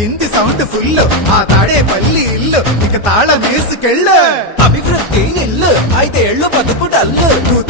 కింది sound full. ఆ తాడే పల్లి ఇల్లు. ఇక తాళ వేసుకెళ్ళు. అభివృద్ధి నిల్లు. ఎళ్ళు బతుకు డల్లు.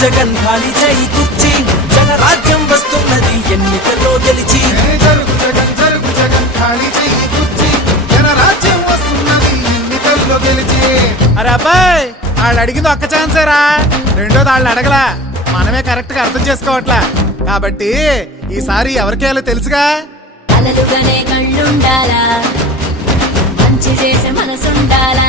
జగన్ ఖాళీ చేయి కుర్చీ. జనరాజ్యం వస్తున్నది ఎన్నికల్లో గెలిచి. జరుగు జగన్ జరుగు జగన్ వస్తున్నది ఎన్నికల్లో గెలిచి. అరే వాళ్ళు అడిగింది ఒక్క ఛాన్సేరా రెండోది వాళ్ళని అడగలా. మనమే కరెక్ట్గా అర్థం చేసుకోవట్లా. కాబట్టి ఈసారి ఎవరికేయాలో తెలుసుగా? కలలుగానే కళ్ళుండాలా? మంచి చేసే మనసుండాలా?